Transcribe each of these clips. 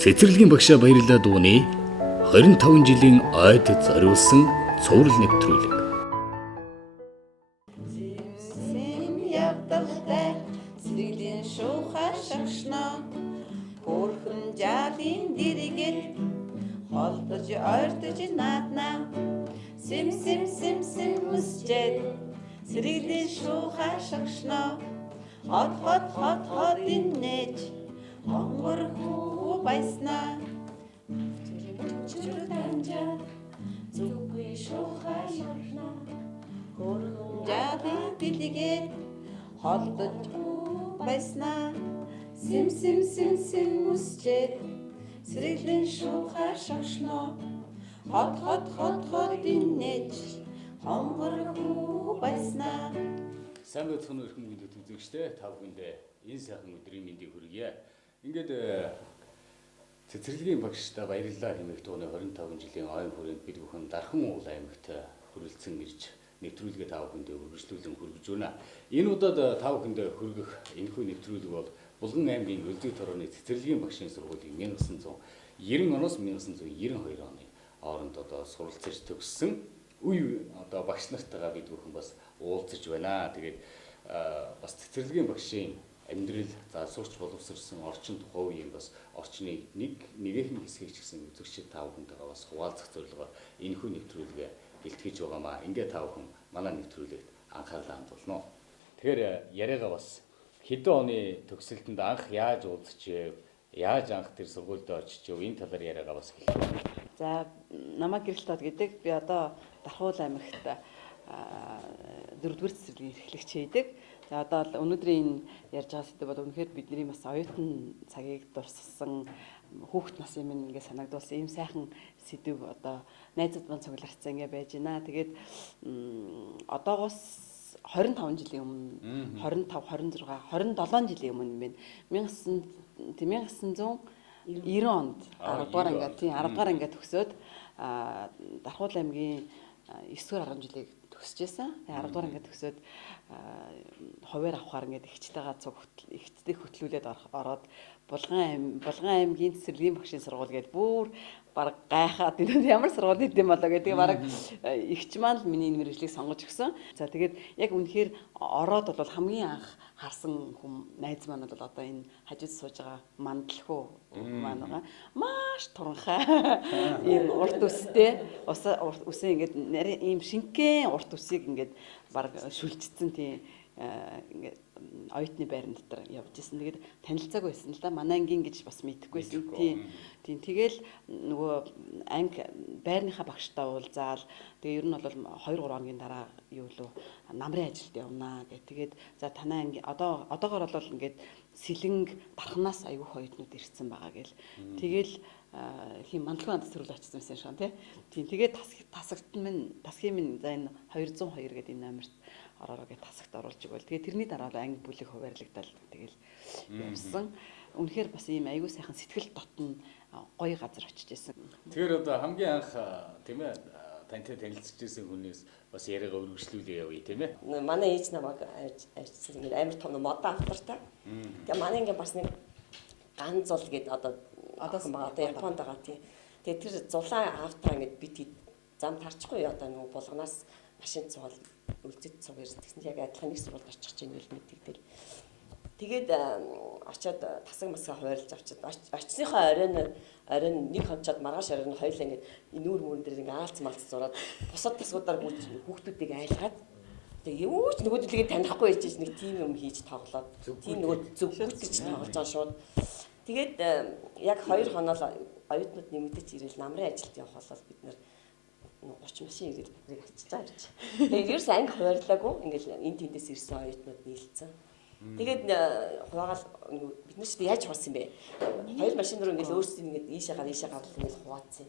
Цэцэрлэгийн багшаа баярлалаа дууны 25 жилийн ойд зориулсан цуврал нэвтрүүлэг. Зэм явдалтай цэцэрлэгийн шуухай шагшнаа хөрхөн жаалын дэрэгэл холдож ойртож нааднаа сэм үсчээд цэцэрлэгийн шуухай шагшнаа хот инээж хонгор хүү байснаа чүр танжа зүггүй шуухай шагшнаа хөрхөн жаалын дэрэгэл холдож байснаа сэм үсчээд цэцэрлэгийн шуухай шагшнаа хот инээж хонгор хүү байснаа. Сайн байцгаана өрхөн мэдээд үзэгчтэй та бүхэндээ энэ сайхан өдрийн мэндийг хүргье. Ингээд цэцэрлэгийн багштай баярлалаа хэмээх дууны 25 жилийн ойн хүрээнд бид бүхэн Дархан уул аймагт хүрэлцэн ирж нэвтрүүлгээ та бүхэндээ үргэлжлүүлэн хүргэж байна. Энэ удаад та бүхэндээ хүргэх энэхүү нэвтрүүлэг бол Булган аймгийн Өлзий Торооны цэцэрлэгийн багшийн сургуулийн 1990 оноос 1992 оны хооронд суралцж төгссөн үе багш нартайгаа бид бүхэн бас уулзаж байна. Тэгээд бас цэцэрлэгийн багшийн амьдрал сурч боловсрсон орчинд хувийн бас орчны нэгэн хэсгийг ч гэсэн үзэгчид та бүхэнтэйгээ бас хуваалцах зорилгоор энэхүү нэвтрүүлгээ бэлтгэж байгаамаа. Ингээ та бүхэн манай нэвтрүүлэгт анхаарлаа хандуулно. Тэгэхээр яриагаа бас хэдэн оны төгсөлтөнд анх яаж уулзчихв, яаж анх тэр сургуульд очиж энэ талаар яриагаа бас хэлээ. За намайг Гэрэлтод гэдэг. Би одоо Дархан уул аймагт 4-р цэцэрлэгийн эрхлэгч хийдэг. За одоо өнөөдрийн ярьж байгаа сэдв бол үнэхээр бидний бас оюутан цагийг дурссан хүүхэд насын минь ингээ санагдуулсан ийм сайхан сэдв одоо найзууд маань цугларцсан ингээ байж байна. Тэгээд одоогоос 25 жилийн өмнө 25, 26, 27 жилийн өмнө байна. 1990 онд 10 дугаар ангиад төгсөөд Дархан уул аймгийн 9-р 10 жилийг төгсөж байсан. 10 дугаар ангиад төгсөөд хуваар авахаар ингээд ихчдээ хөтлүүлээд ороод Булган аймгийн цэцэрлэгийн багшийн сургууль гээд бүр баг гайхаад ямар сургууль хийдэм болоо гэдэг баг ихч маань л миний мэргэжлийг сонгож өгсөн. За тэгээд яг үнэхээр ороод бол хамгийн анх харсан хүм найз маань бол одоо энэ хажууд сууж байгаа мандалхуу маань байгаа. Маш туранхай ийм урт үстэй үсээ ингээд нарийн ийм шинкэн урт үсийг ингээд баг шүлжчихсэн тийм ингээд оюутны байран дотор явж исэн. Тэгээд танилцаагүй байсан л да. Манай ангийн гэж бас мэдэхгүйсэн. Тийм. Тэгэл нөгөө анги байрныхаа багштай уулзаал. Тэгээ ер нь бол 2-3 хоногийн дараа юу лөө намрын ажилд явнаа гэх. Тэгээд за танай анги одоогоор бол ингээд Сэлэнг Дарханаас аягүй оюутнууд ирсэн байгаа гэл. Тэгэл хин мандалгүй цэцэрлэг очсон байсан шон тийм. Тэгээд тасгийн минь за энэ 202 гэдэг энэ номерт ороо гэж тасагт оруулж игвэл. Тэгээ тэрний дараа анги бүлэг хуваарлагдал тэгэл явсан. Үнэхээр бас ийм аягүй сайхан сэтгэл дотн гоё газар очиж исэн. Тэгэхээр одоо хамгийн анх тийм ээ тантай танилцж ирсэн хүнээс бас яриагаа өргөжлүүлээ явъя тийм ээ. Манай ээж намайг арьжсан ингэ амар том модон автортай. Тэгээ манай ингэ бас нэг ган зул гэдэг одоо Японд байгаа тийм. Тэгээ тэр зулаан автор ингэ бид зам тарчихгүй одоо нөгөө булганаас машин цугаал үлзэд цуг ирсэн. Тэгсэн яг адилхан нэг сургуульд очих гэж байл мэдэгдэл. Тэгээд очиод тасаг масгаа хуваарлж авчиад очсныхоо оройн нэг хонцоод маргааш оройн хоёулаа ингэ нүүр мөрөн дээр ингэ аалц малц зураад бусад тасгуудаар хүүхдүүдийг айлгаад тэгээ юу ч нөгөөдөлийг танихгүй байж нэг тийм юм хийж тоглоод тийм нөгөө зөв гэж тоглож байгаа шууд. Тэгээд яг 2 хоноод оюутнууд нэмэгдэж ирэл намрын ажилд явах бол бид нэр 30 машин ирээд биднийг ачиж байгаа гэж. Тэгээд ерөөс анги хуваарлаагүй ингээл энэ тэндээс ирсэн оюутнууд нийлцсэн. Тэгээд хуваагаал бид нар ч яаж хурсан бэ? 2 машин руу ингээл өөрсдөө ингээд ийшээ гараад ингээл хуваацсан.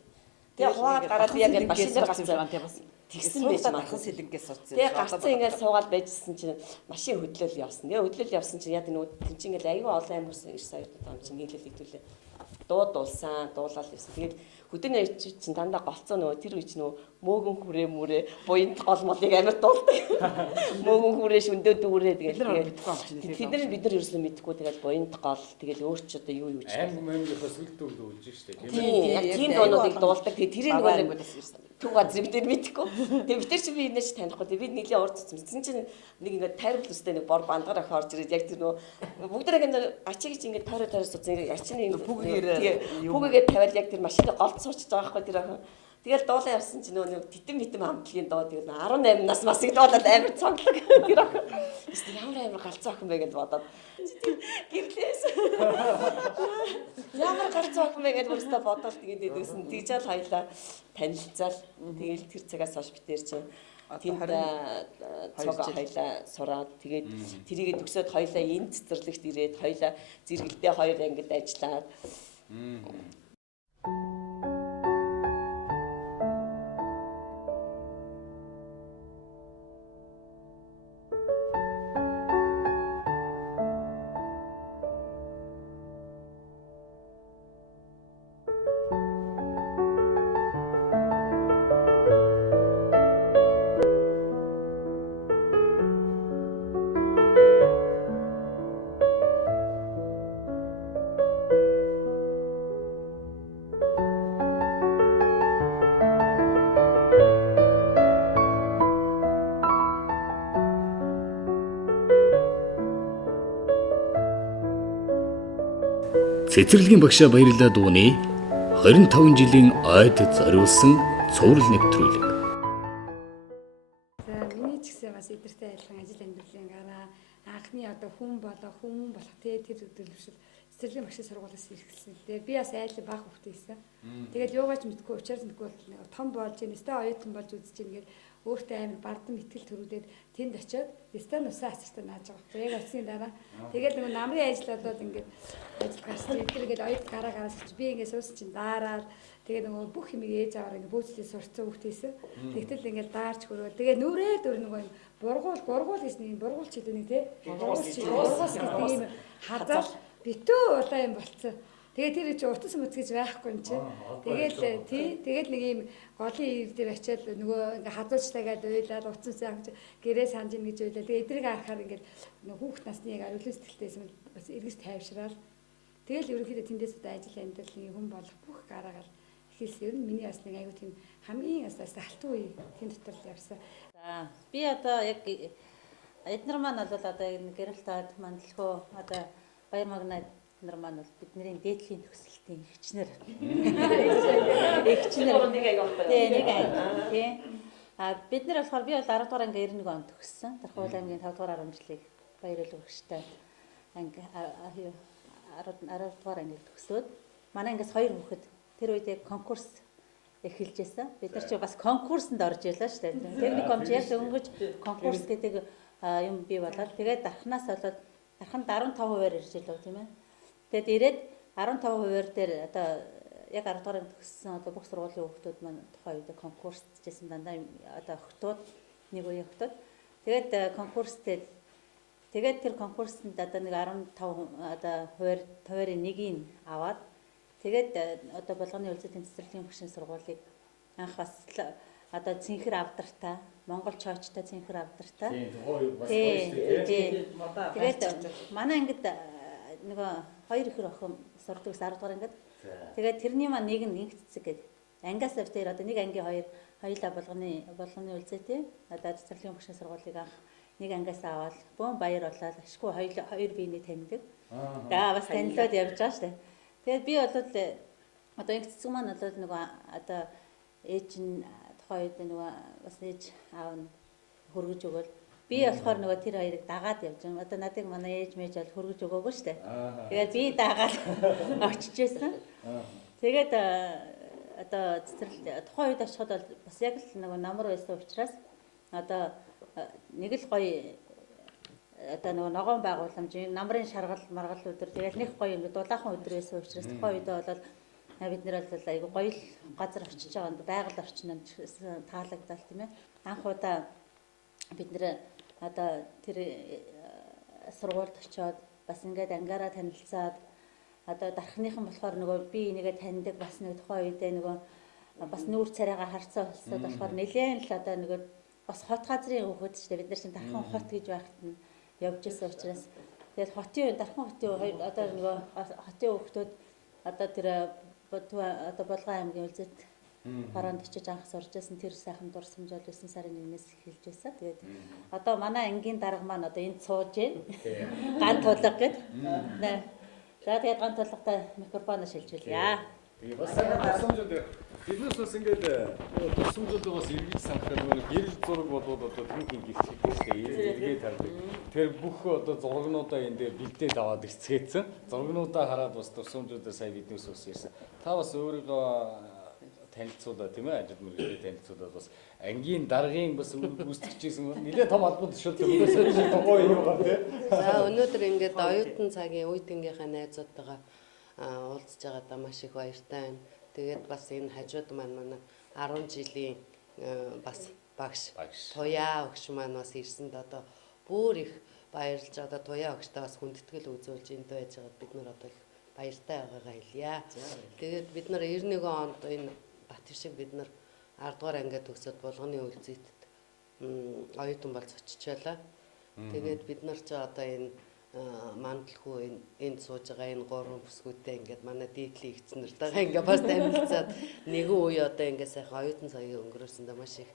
Тэгээд хуваагаад гараад яг энэ машин дээр гарсан. Тэгсэн байж Дархан Сэлэнгээс суудсан. Тэгээд гарцсан ингээл суугаад байжсэн чинь машин хөдлөөл явсан. Тэгээд хөдлөөл явсан чинь яг нөгөө тэн чинь ингээл аюу олон аймагс ирсэн оюутнууд ам чинь нийлэл хэдүүлээ. дуулсан, дуулаад байсан. Тэгээд хөдөөний ээж чинь дандаа голцоо нөгөө тэр үе чинь нөгөө мөөгөн хүрээ мүрээ буянт гол молыг амар дуулдаг. Мөөгөн хүрээ шүндөө дүүрээ тэгээд бид нар ерөөсөө мэдэхгүй тэгээд буянт гол тэгээд өөр ч одоо юу юу ч аймгийн сүлдүүд үлж штэ тийм ээ. Тийм дуунуудыг дуулдаг. Тэгээд тэрийг нөгөө төв газар бид нар мэдэхгүй. Тэгээд бид нар чи би энэш танихгүй. Тэгээд бид нилийн урд цэцэн чинь нэг ингээд тайрал үстэй нэг бор бандгаар ах орж ирээд яг тэр нөгөө бүгд нэг ачиг чи ингээд тойроо суудсан ачны хүүгээгээ тавиал яг тэр машины голд суучж байгаа байхгүй тэр охин. Тэгэл дуулаа явсан чинь нөгөө титэм митэм хамтлагийн доо тэгэл 18 нас масыг дуулаад амар цоглог тэр охин. Эсвэл ямар амар галзуу охин бэ гэж бодоод гэрлээс ямар галзуу охин бэ гэж өөрөөсөө бодоод тэгээд дэдсэн тийжэл хоёлаа танилцаал тэгэл тэр цагаас хойш битэр чинь тэнд цог хоёлаа сураад тэгээд тэрийгэ төгсөөд хоёлаа энд цэцэрлэгт ирээд хоёлаа зэрэгэлдээ хоёр ангид ажиллаад Цэцэрлэгийн багшаа баярлалаа дууны 25 жилийн ойд зориулсан цуврал нэвтрүүлэг. За миний ч гэсэн бас эдэртэй адилхан ажил амьдралын гараа анхны одоо хүн болох тэр төлөвшөл цэцэрлэгийн багшийн сургуулиас ирсэн. Тэгээ би бас айлын бага хүүхдтэй байсан. Тэгээд юугаач мэдгүй учраас мэдгүй том болж ийн, өстэй оюутан болж үзэж ийн гээд өөртөө амар бардам итгэл төрүүлээд тэнд очиод өстэй нусаа асартаа нааж байгаа байхгүй. Яг оцсны дараа тэгээд нөгөө намрын ажил болоод ингээд ажил гарсан. Эдгэргээд оюут гараа гараад би ингээд суусан чинь даараад тэгээд нөгөө бүх юмыг ээж аваар ингээд бөөцлөө сурцсан хүүхдээсэн. Тэгтэл ингээд даарч хөрөө. Тэгээд нүрээд өр нөгөө бургуул гэсэн юм бургуулч хэлээ нэг тий. Бургуулч гэдэг юм хазаал битүү улаан юм болцсон. Тэгээд тэр чи утас мөц гэж байхгүй юм чи. Тэгээд нэг юм голын ир дээр очиад нөгөө ингээ хадуучтайгаад уйлаад утас заамж гэрээ санаж ин гэж уйлаа. Тэгээд эдрийг харахаар ингээд хүүхд насны яг ариун сэтгэлтэйсэн бас эргэж тайвшраад тэгэл ерөнхийдөө тэндээс одоо ажил амьдралын хүн болох бүх гараагаар эхэлсэн. Ер нь миний бас нэг аюу тийм хамгийн бас алтан үе тэн дотор л явсан. За би одоо яг эднэр маань бол одоо энэ гэрэлтад мандалхуу одоо баяр магнад нар маань бол бидний дээдлийн төгсөлтийн эгчнэр. Эгчнэр нэг анги байхгүй юу? Тийм нэг анги. Тийм. Бид нар болохоор би бол 10 дугаар анги 91 онд төгссөн. Дархуул аймгийн 5 дугаар 10 жилиг баярлал өгчтэй анги 10 дугаар ангид төгсөөд манай ангиас 2 хүүхэд тэр үед яг конкурс эхэлж байсан. Бид нар чи бас конкурсанд орж ялаа шүү дээ. Техникум чи яг өнгөж конкурс гэдэг юм бий болоод тэгээд дархнаас болоод дарханд 15%-аар ирж илүү тийм ээ. Тэгэд ирээд 15%-аар дээр одоо яг 10 дугаар төгссөн одоо бүх сургуулийн хүүхдүүд маань тухайн үед конкурст хийсэн дандаа одоо охтууд нэг үеийн охтууд. Тэгээд конкурстэй тэгээд тэр конкурсанд одоо нэг 15 одоо хуваарийн нэгийг аваад тэгээд одоо болгоны үлзий цэцэрлэгийн багшийн сургуулийг анх бас одоо цэнхэр авдартай Монгол чойчтой цэнхэр авдартай. Тэгээд манай ангид нөгөө 2 ихэр охин сурдаг 10 дугаар ангид. Тэгээд тэрний маань нэг нь инх цэцэг гэдэг. Ангиас дээр одоо нэг ангийн хоёулаа болгоны үлзээтэй одоо цэцэрлэгийн багшийн сургуулийг анх нэг ангиас аваад бөөн баяр болоод ашгүй хоёр биений таньдаг. За бас танилаад явж байгаа шүү дээ. Тэгээд би бол одоо инх цэцэг маань бол нөгөө одоо ээж нь тухайн үед нөгөө бас ээж аав нь хөргөж өгөөл би болохоор нөгөө тэр хоёрыг дагаад явж байгаа. Одоо надыг манай ээж мэж бол хөргөж өгөөгүй шүү дээ. Тэгээд би дагаад очиж байсан. Тэгээд одоо цэцэрлэг тухайн үед очиход бол бас яг л нөгөө намар байсан учраас одоо нэг л гоё одоо нөгөө ногоон байгууламж намрын шаргал маргал өдөр тэгээд нэг гоё юм дулаахан өдөр байсан учраас тухайн үед бол бид нэр бол айгу гоё л газар очиж байгаа байгаль орчинд таалагдал тийм ээ. Анх удаа бид нэр одоо тэр сургуульд очиод бас ингээд ангаараа танилцаад одоо дархныхан болохоор нөгөө би энийгээ таньдаг бас нэг тухайн үедээ нөгөө бас нүүр царайгаа харцаа болсод болохоор нэлээд л одоо нөгөө бас хот газрын хүүхэд ч бид нар чинь дархан хот гэж байхад нь явж байсан учраас тэгээд хотын дархан хотын одоо нөгөө хотын хүүхдүүд одоо тэр одоо Болгон аймгийн Үлзэт хороонд очиж анх сурж байсан тэр сайхан дурсамж бол 9 сарын 1-ээс эхэлж байсан. Тэгээд одоо манай ангийн дарга маань одоо энд сууж байна. Ган тулга гэд. За тэгээд ган тулгатай микрофоно шилжүүлье. Тэгээ бас дурсамжууд биднээс бас ингээд дурсамжууд бас эргэж санахаар нөгөө гэрэл зураг болоод одоо түүхийн гэрч гэдэг шүү дээ. Эргээд хардаг. Тэр бүх одоо зурагнуудаа энд бэлдээд аваад ирцгээсэн. Зурагнуудаа хараад бас дурсамжуудаа сая биднээс бас ярьсан. Та бас өөрийгөө танилцуулаа тийм ээ, ажил мөрөдөө танилцуулаад бас ангийн даргын бас гүйцэтгэжсэн нэлээд том албан тушаалтай хүмүүсээс тухай юм байна тийм. За өнөөдөр ингээд оюутан цагийн үе тэнгийнхаа найзуудтайгаа уулзж байгаадаа маш их баяртай байна. Тэгээд бас энэ хажууд маань 10 жилийн бас багш Туяа өгш маань бас ирсэнд одоо бүр их баярлж одоо Туяа өгштэй бас хүндэтгэл үзүүлж энд байж байгаад бид нар одоо их баяртай байгаагаа хэлье. Тэгээд бид нар 91 онд энэ бат шиг бид нар 10 дугаар ангид төгсөөд Болгоны Үлзийд оюутан болж очичоолаа. Тэгээд бид нар ч одоо энэ мандалгүй энд сууж байгаа энэ гурван бүсгүйтэй ингээд манай дийдлийн ихцнэртэйгээ ингээд бас танилцаад нэгэн үе одоо ингээд сайхан оюутан цагийг өнгөрөөсөндөө маш их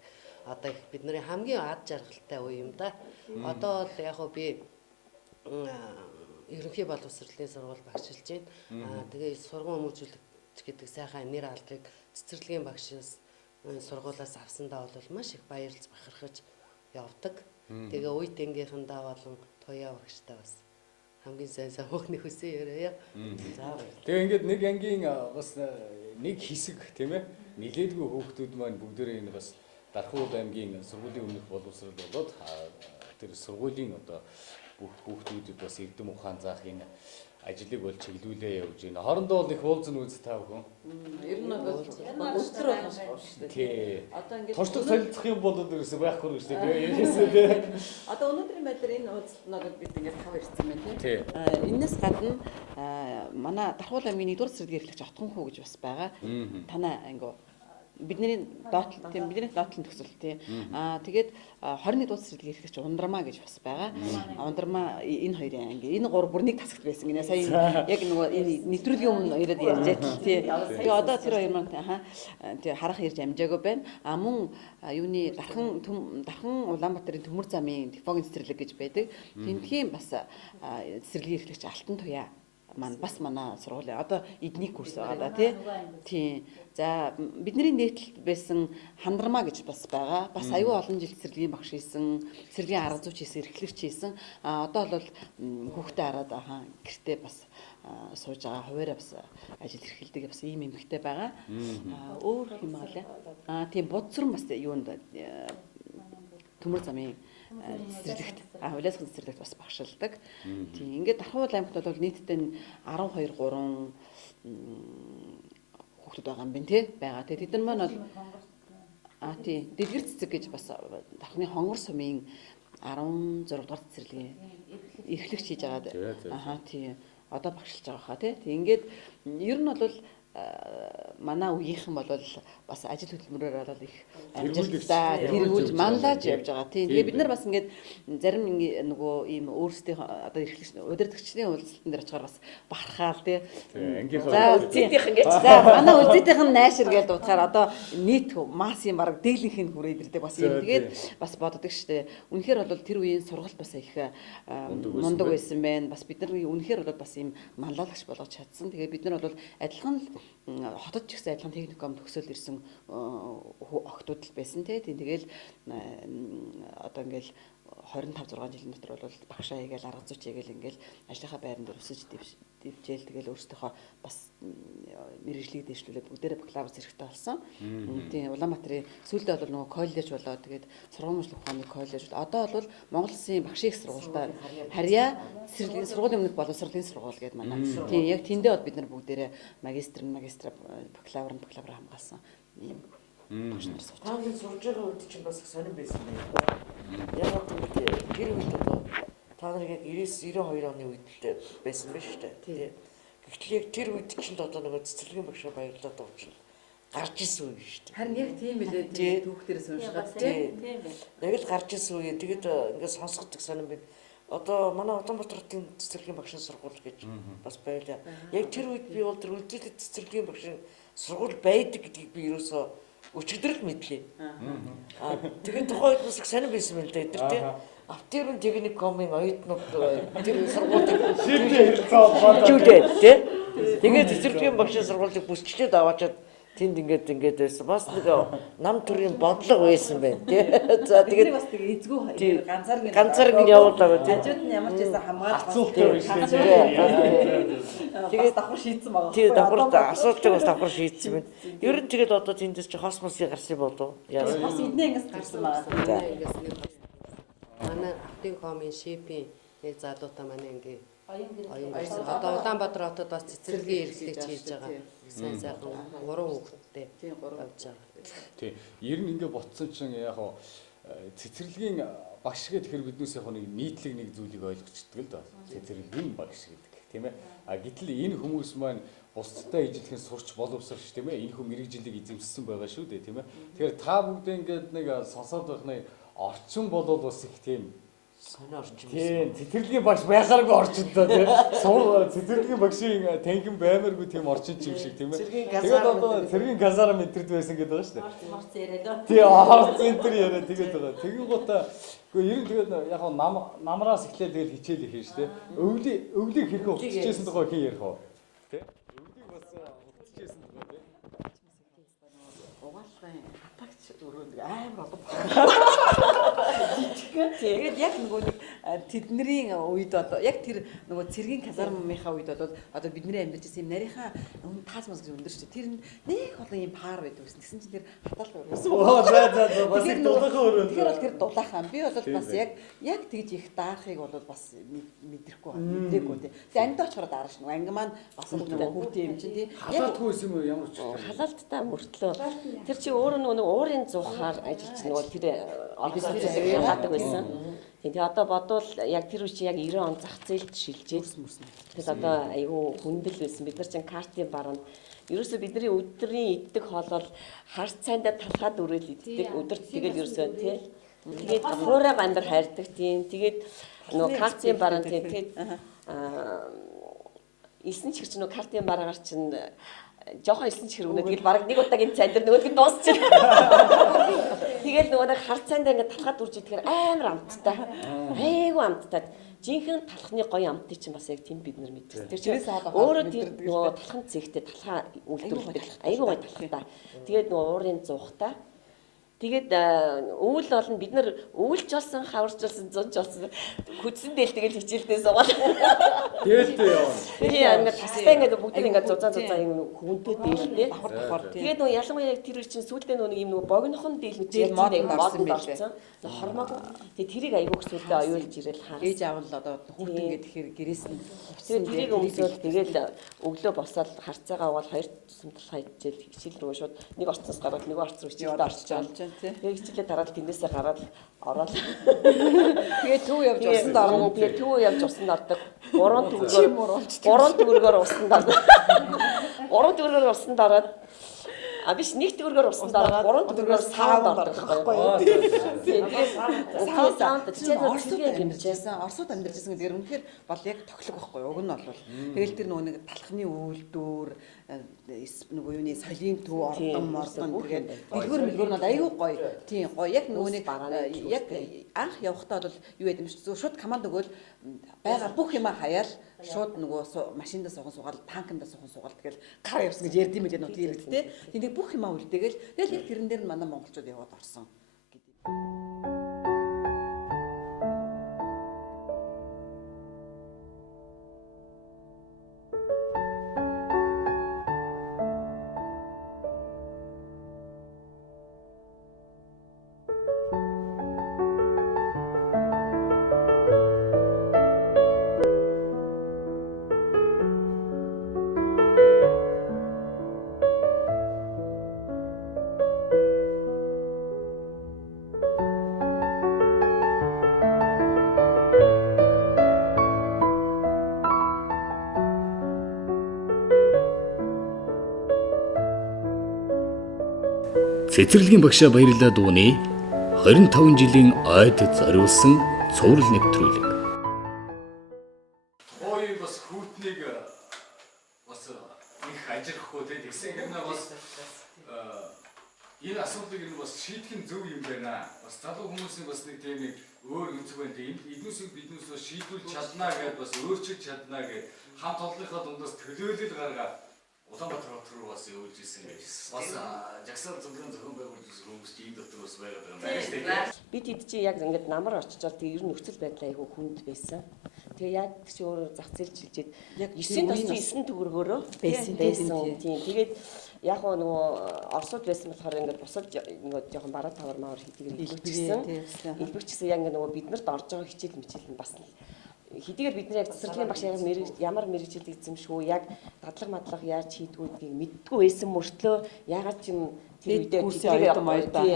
одоо их бидний хамгийн ад жаргалтай үе юм да. Одоо бол яг би ерөнхий боловсролын сургууль багшилж байна. Тэгээ сургууль хүмүүжүүлэгч гэдэг сайхан нэр алдрыг цэцэрлэгийн багшаас сургуулиас авсандаа бол маш их баярлж бахархаж явдаг. Тэгээ үе тэнгийнхандаа болон Туяа багштай бас хамгийн сайн хүүхний хүсээ яриа. Тэгээ ингээд нэг ангийн бас нэг хэсэг тийм ээ нилээдгүй хүүхдүүд маань бүгдээрээ энэ бас Дархуул аймгийн сургуулийн өмнөх боловсрол болоод тэр сургуулийн одоо бүх хүүхдүүдэд бас эрдэм ухаан заах энэ ажлыг бол чиглүүлээ явж байна. Хоорондоо бол их уулзна үз та бүхэн. Ер нь бол өдөр болгон шүү дээ. Одоо ингээд туршлага солилцох юм бол ерөөсөй байхгүй шүү дээ. Одоо өнөөдрийн байдлаар энэ уулзалтнууд бид ингээд тав ирсэн байна тийм. Энээс гадна манай Дархуул аймгийн 1-р цэцэрлэгийн эрхлэгч Отгон хүү гэж бас байгаа. Танай анги бидний доотлол тийм бидний доотлолын төгсөл тийм. Тэгээд 21 дугаар цэцэрлэгийн эрхлэгч Ундрмаа гэж бас байгаа. Ундрмаа энэ хоёрын анги. Энэ гур бүр нэг тасагт байсан гинэ. Сая яг нөгөө энэ нэвтрүүлгийн өмнө ирээд ярьж байсан тийм. Тэгээ одоо тэр хоёр маань тийм харах ирж амжаагүй байна. Мөн юуны дархан Улаанбаатарын Төмөр замын Дефогийн цэцэрлэг гэж байдаг. Тэнтхийн бас цэцэрлэгийн эрхлэгч Алтан Туяа маань бас манай сургуулийн одоо эдний курс байгаа да тийм. За бидний нийтлэлд байсан Хандармаа гэж бас байгаа. Бас аюул олон жил цэцэрлэгийн багш хийсэн, цэцэрлэгийн арга зүйч хийсэн, эрхлэгч хийсэн. Одоо бол хүүхдээ хараад гэртээ бас сууж байгаа. Хуваараа бас ажил эрхэлдэг бас ийм эмэгтэй байгаа. Өөр юм аа лээ. Тийм Будсран бас юунд Төмөр замын цэцэрлэгт улаасхан цэцэрлэгт бас багшилдаг. Тийм ингээд Дархуул аймагт бол нийтдээ 12 3 хүүхдүүд байгаа юм байна тий байгаа. Тэгээ тэд нар маань бол тийм дэлгэр цэцэг гэж бас Дархны хонгор сумын 16 дугаар цэцэрлэгийн эрхлэгч хийж байгаа. Тийм одоо багшилж байгаа хаа тий. Ингээд ер нь бол манай үеийнхэн бол бас ажил хөдөлмөрөөр бол их амжилттай тэргүүлж манлаж явж байгаа тийм. Тэгээ бид нар бас ингээд зарим нөгөө ийм өөрсдийн одоо эрхлэгч удирдагчдын уулзалтан дээр очихоор бас бахархаал тийм. За үлзийдийнх ингээд за манай үлзийдийнх нь найшир гэж дуудахаар одоо нийт массын баг дээлийнх нь хүрээд ирдэг бас юм. Тэгээд бас боддог штэ. Үнэхээр бол тэр үеийн сургалт бас их мундаг байсан байна. Бас бид нар үнэхээр бол бас ийм манлайлагч болгож чадсан. Тэгээ бид нар бол адилхан хотод ч гэсэн адилхан техникум төгсөөл ирсэн охтууд л байсан тийм. Тэгэл одоо ингээл 25 6 жилийн дотор бол багшаа хийгээл арга зүйч хийгээл ингээл ажлынхаа байранд өсөж дивжээл тэгэл өөрсдийнхөө бас мэргэжлийг дэвшлүүлээд бүгдээрээ бакалавр зэрэгтэй болсон. Тийм Улаанбаатарын сүүлдээ бол нөгөө коллеж болоо тэгээд сургууль ухааны коллеж бол одоо бол Монгол Улсын багшийн их сургуультай харьяа сургуулийн өмнөх боловсролын сургууль гэдэг манай. Тийм яг тэндээ бол бид нар бүгдээрээ магистр бакалавр хамгаалсан юм. Таагийн сурж байгаа үед чинь бас сонирн байсан байна. Яг гэдэг гэр үед одоо та нар яг 90 92 оны үед байсан байж шүү дээ. Гэтэл яг тэр үед чинь одоо нэг цэцэрлэгийн багшаа баярлаад байгаа чинь гарч исэн үе шүү дээ. Харин яг тийм билээ тийм түүхтэрээс уншаад Тийм байл. Яг л гарч исэн үе. Тэгээд ингээд сонсгодог сонирн бид одоо манай Улаанбаатарын цэцэрлэгийн багшийн сургууль гэж бас байлаа. Яг тэр үед би бол тэр үлдээлт цэцэрлэгийн багшийн сургууль байдаг гэдгийг би ерөөсөө өчигдөр л мэдлээ. Тэгээд тухайн үед бас их сонирн байсан юм л да эдгээр тийм. Автэрын техникумын оюутнууд тэр сургуулийг хэрэгжүүлээд тийм. Тэгээд цэцэрлэгийн багшийн сургуулийг бүсчлээд аваачаад тэнд ингээд байсан. Бас нэг нам төрийн бодлого байсан байна тий. За тэгээд бас тэгээ эзгүй хоёр ганцаарг явуулаа тий. хажууд нь ямар ч байсан хамгаалж Асуултаа биш тий. тэгээд давхар шийдсэн байгаа. тий давхар асуултыг бас давхар шийдсэн байна. Ер нь тэгээд одоо тэндээс чи космосыг гарсан болов. Яасан. Бас эднээ ингээс гарсан байгаа. Манай Автинкомын шипийн нэг залуутай манай ингээ оюун байсан. Одоо Улаанбаатар хотод бас цэцэрлэгийн эрхлэгч хийж байгаа. Сайн сайхан 3 хүүхэдтэй явж байгаа. Тий. Ер нь ингээ ботсон чинь яг хоо цэцэрлэгийн багш гэхээр биднээс яг нэг нийтлэг нэг зүйлийг ойлгочдөг л да. Цэцэрлэгийн багш гэдэг тийм ээ. А гэтэл энэ хүмүүс маань бусдтай ижилхэн сурч боловсрч тийм ээ. Энэ хүм мэрэгжлийг эзэмшсэн байгаа шүү дээ тийм ээ. Тэгэхээр та бүгд ингээд нэг сонсоод байх нэг орчин болол бас их тийм Сонио орчин. тийм цэцэрлэгийн багш байхааргүй орчинтой тийм цэцэрлэгийн багшийн танхим баймаргүй тийм орчин ч юм шиг тийм ээ. Тэгээд одоо цэргийн казарм энтерд байсан гэдэг байгаа шүү дээ. Марц яриад. Тийм орц энтер яриа тэгээд байгаа. Тэгин гутаа үгүй ер нь тэгээд яг намраас эхлээл тэгэл хичээл их шүү дээ. Өвлийг хэрхэн утчихжсэн тухай хин ярих уу? Тэ? Өвлийг бас утчихжсэн тухай тийм. Угаалгын хатагч өрөөнд амар олон. Тэгээд яг нөгөө нэг тэдний үед одоо яг тэр нөгөө цэргийн казармынхаа үед бол одоо бидний амьдарч ирсэн юм нарийнхаа таас мас гэж өндөр шүү дээ. Тэр нэг олон юм паар байдаг гэсэн. Тэгсэн чинь тэр хатаалга өрөөсөн. Оо за бас их дулаахан өрөөнд. Тэгэхээр бол тэр дулаахан би бол бас яг тэгж их даахыг бол бас мэдрэхгүй байна. Мэдрээгүй тий. Тэгээ анд очихоор дарааш нөгөө анги маань бас нөгөө хүүхдийн юм чинь тий. Халаалтгүй юм уу ямар ч Халаалттай мөртлөө тэр чи өөрөө нөгөө уурын зуухаар ажиллаж нөгөө тэр организацийг ханддаг байсан. Тэгээ одоо бодвол яг тэр үе чинь яг 90 он зах зээлд шилжээд тэгэл одоо айгүй хүндэл байсан. Бид нар чинь картын баранд ерөөсөө бидний өдрийн иддэг хоол бол хар цайндаа талхаад өрөөл иддэг. Өдөрт тэгэл ерөөсөө тий. Тэгээд хуурайг амир хайрдаг тийм. Тэгээд нөгөө картын баранд тэгээд элсэн чихэр чинь нөгөө картын бараагаар чинь жоохон элсэн чихэр өгнө. Тэгэл бараг нэг удаагийн цайнд дээр нөгөөдг нь дуусчихна. Тэгээд нөгөө нэг хар цайндаа ингээд талхаад үрж идэхээр амар амттай. Айгу амттай. Жинхэнэ талхны гоё амтыг чинь бас яг тийм бид нар мэддэг. Тэр чинь өөрөө тэр нөгөө талхан цэгтэй талхаа үйлдвэрлэдэг. Айгу гоё талхтай. Тэгээд нөгөө уурын зуухтай. Тэгээд өвөл болно бид нар өвөлж болсон, хаваржуулсан, зунж болсон хүчсэн дээл тэгэл хичээлдээ суугаад. дээлтэй яваа. Тэгээ ингээд тастай ингээд бүгд ингээд зузаан юм хүнтэй дээлтэй. Тэгээд нөгөө ялангуяа яг тэр үе чинь сүүлдээ нөгөө юм нөгөө богинохон дээлүүд модод орсон болсон. Хормоогүй. Тэгээд тэрийг айгуух сүүлдээ оюулж ирэл хаа. ээж аав л одоо хүүхд ингээд тэгэхээр гэрээс нь тэгээд тэрийг өмсөөл тэгээд өглөө босоод харцаагаа угаал хоёр тусамтлах хичээл хичээл рүү шууд нэг орцоос гараад нэг орц руу хичээлд орчих жаал. Тэгээд хичээлээ дараад тэндээсээ гараад ороод тэгээд төв явж усанд орно. Тэгээд төв явж усанд ордог. 3 төгрөгөөр усанд ордог. 3 төгрөгөөр усанд ороод биш нэг төгрөгөөр усанд ороод 3 төгрөгөөр саунд ордог байхгүй юу? Тэгээд саунд Оросууд амьдарчсан. Оросууд амьдарчсан гэдгээр үнэхээр бол яг тоглог байхгүй юу? Уг нь бол тэгэл тэр нөгөө нэг талхны үйлдвэр нөгөө юуны солийн төв ордон тэгээд дэлгүүр нь айгүй гоё. Тийм гоё. Яг нөгөө нэг яг анх явахдаа бол юу яд юм шүү. Шууд команд өгөөл байгаа бүх юмаа хаяал шууд нөгөө машиндаа суугаад танкндаа суугаад тэгэл гар явсан гэж ярьд юм билээ нутгийн иргэд те. Тэнийг бүх юмаа үлдээгээл тэгэл яг тэрэн дээр нь манай монголчууд яваад орсон гэдэг. Цэцэрлэгийн багшаа баярлалаа дууны 25 жилийн ойд зориулсан цуврал нэвтрүүлэг. Ой бас хүүтнийг бас их ажиглахгүй тэгсэн хэрнээ бас энэ асуудлыг нь бас шийдэх нь зөв юм байна. Бас залуу хүмүүсийн бас нэг тийм нэг өөр өнцөг байна. Эднүсийг биднээс бас шийдвүүлж чаднаа гэдээ бас өөрчилж чаднаа гэд хамт олонныхоо дундаас төлөөлөл гаргаад Улаанбаатар хот руу бас явуулж ирсэн гэж. Бас жагсаал зөвхөн зохион байгуулж хүмүүс чинь энэ дотор бас байгаад байгаа юм. Бид хэд чи яг ингээд намар очичоод тэг ер нь нөхцөл байдал айгүй хүнд байсан. Тэгээ яг чи өөрөө зах зээл жилжээд яг 9 төгрөгөөрөө байсан. Тийм. Тэгээд яг нөгөө Оросууд байсан болохоор ингээд бусад ингээд жоохон бараа тавар маар хийдгээр илүүчсэн. Илүүчсэн яг ингээд нөгөө биднэрт орж байгаа хичээл мичээл нь бас хэдийгээр бид нар яг цэцэрлэгийн багш ямар мэрэгжилт эзэмшгүй яг дадлага мадлага яаж хийдгүү гэдгийг мэддгүй байсан мөртлөө ягаад ч юм тэр үедээ курсын оюутан оюутан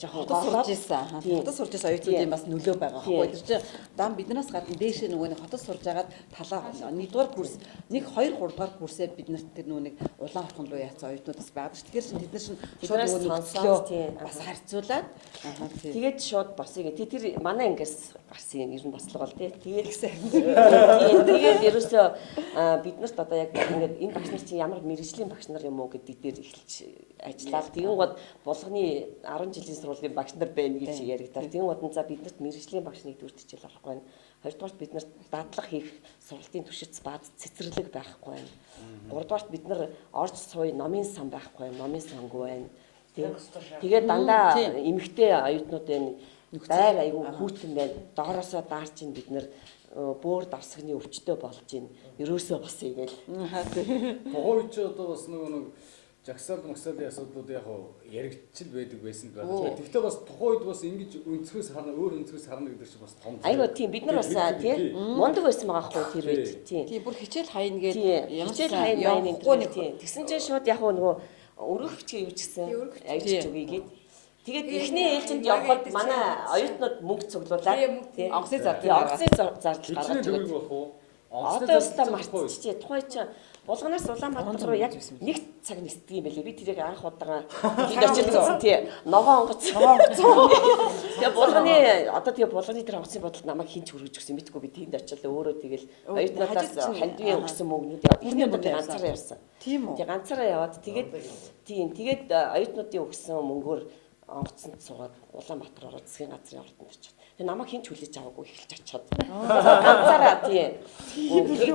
жоохон сурж ирсэн. Хотод сурж ирсэн оюутнуудын бас нөлөө байгаа байхгүй. Тэр чинь дан биднээс гадна дээш нөгөө нэг хотод сурж агаад талаа 1-р курс 1 2 3-р курсээ биднэрт тэр нөгөө нэг улаан орхон руу яатсан оюутнуудаас байдаг ш. Тэгэхээр тэд нар шин шууд нөгөө бас харьцуулаад тэгээд шууд босыг тэр манай ингээс гарсан юм ер нь бослого л тий. Тэгээд ерөөсөө биднэрт одоо яг ингээд энэ багш нар чинь ямар мэрэгжлийн багш нар юм уу гэдэг дээр эхэлж ажиллаад тэгэнгүүт булганы 10 жилийн сургуулийн багш нар байна гэж яригдаад тэгэнгүүт за биднэрт мэрэгжлийн багш нэгдүгээр хичээл авахгүй байна. Хоёрдугаарт биднэрт дадлага хийх сургалтын түвшиц бааз цэцэрлэг байхгүй байна. Гуравдугаарт бид нар орж сууй номын сан байхгүй байна. Номын сангүй байна. Тэгээд дандаа эмэгтэй оюутнуудын байр айгүй хүүтэн байна. Доороосоо даарч ин бид нар бөөр давсганы өвчтөй болж ин ерөөсөө бас игээл. Тухайд ч одоо бас нэг жагсаал магсаалын асуудлууд яг яригдчил байдаг байсан байна. Гэхдээ бас тухайд бас ингэж өнцгөөс харна өөр өнцгөөс харна гэдэг чинь бас том. Айгуу тийм бид нар бас тий мундаг байсан байгаа хгүй тэр үед тий. Тийм бүр хичээл хайн гэдэг ямар хичээл хайн явахгүй нэг тий. Тэгсэн чинь шууд яг нөгөө өргөх хичгээ юу ч гэсэн авчиж өгье гээд. Тэгээд эхний ээлжинд явхад манай оюутнууд мөнгө цуглуулаад тий онгоцны зардал гаргаж өгöd. Одоо өстө марцчихжээ. Тухай чи Булганаас Улаанбаатар руу яг 1 цаг нисдэг юм байлээ. Би тэрийг анх удаа хэд очилсан тий. Ногоон онгоц. Тэгээ булганы одоо тэгээ булганы тэр онгоцны бодолд намайг хинч хүргэж өгсөн. Мэдгүй би тэнд очил өөрөө тэгэл оюутнуудаас хандивын өгсөн мөнгнүүд яваад энэ ганцаараа явсан. Тийм үү. Тэгээ ганцаараа яваад тэгээд оюутнуудын өгсөн мөнгөөр онгоцонд суугаад Улаанбаатар ороод засгийн газрын ордонд очив. Тэгээ намайг хинч хүлээж аваагүй эхэлж очиод. Ганцаараа тийм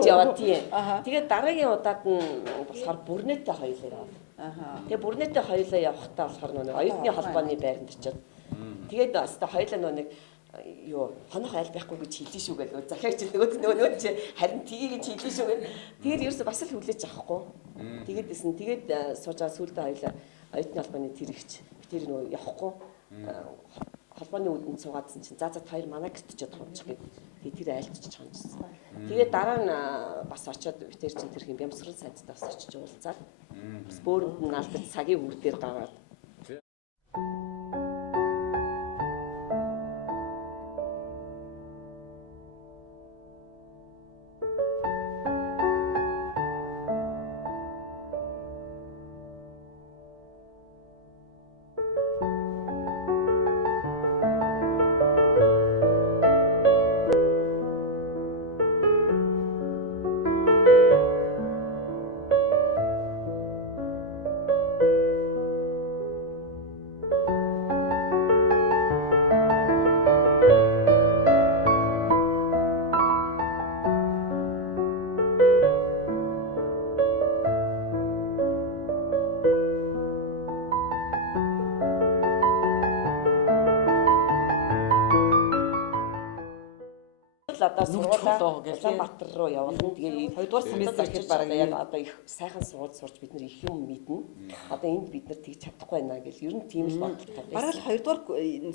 яваад тийм. Тэгээд дараагийн удаад нь болохоор бүрнээтэй хоёулаа яваад. Тэгээ бүрнээтэй хоёулаа явахдаа болохоор нөгөө оюутны холбооны байранд очиод. Тэгээд өстө хоёулаа нэг юу хонох айл байхгүй гэж хэлсэн шүү гэдэг. Захиач нөгөө чи харин тгийг чи хэлсэн шүү гэдэг. Тэгээд ерөөсө бас л хүлээж авахгүй. Тэгээд суужаа сүулдэ хоёулаа оюутны холбооны тэрэгч тэр нөгөө явахгүй. Холбооны үдэнд суугаадсан чинь за хоёр манай гэрт ч томчих гэдэг. Тэр айлтчих хонжсон. Тэгээд дараа нь бас очиод тэр чинь тэр хэм бямсрал сайдтай бас очиж уулзаад бас бөөрөнд нь алдаж цагийн үр дээр гараад одоо сургуулаа Улаанбаатар руу явуулна. Тэгээд 2-р семестр гэхэд бараг яг одоо их сайхан сургууль сурч бид нар их юм мэднэ. Одоо энд бид нар тэгж чадахгүй байна гэл ер нь тийм л бодлоо. Бараг л 2-р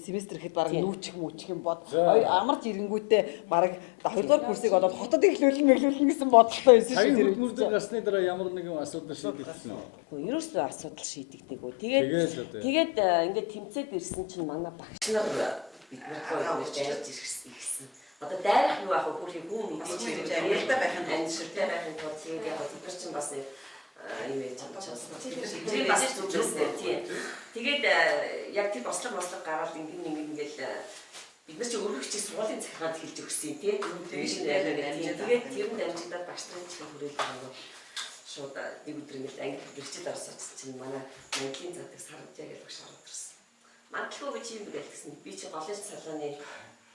семестр гэхэд бараг нүүчих юм бод. Амарч ирэнгүүтээ бараг 2-р курсыг одоо хотод эхлүүлнэ гэсэн бодолтой байсан шүү дээ. Мөрдөг гарсны дараа ямар нэгэн асуудал шийдэгдсэн үү? Ерөөсөө асуудал шийдэгдэг үү. Тэгээд ингээд тэмцээд ирсэн чинь манай багш нар бид нар дайрж ирсэн. Одоо дайрах юу аах вэ? Хүн мэдээж ялтай байх нь анширтай байх нь тул тэгээд яг бид нар чинь бас юм ээж чадчихсан. Тэр бас зүгээс тийм. Тэгээд яг тэр бослог гараад ингээл бид нар ч өөрөө хичээл сургуулийн захиргаанд хэлж өгсөн тий. Тэгээд тэр нь дамжигдаад багш нарын чихэн хүрээлэн байгаа. Шууд нэг өдөр ингээл англи хичээл орсоч чинь манай Монголын задаг саржаа гэж багш ороод ирсэн. Мантлгүй би чим гээл гэсэн. Би чи голын салааны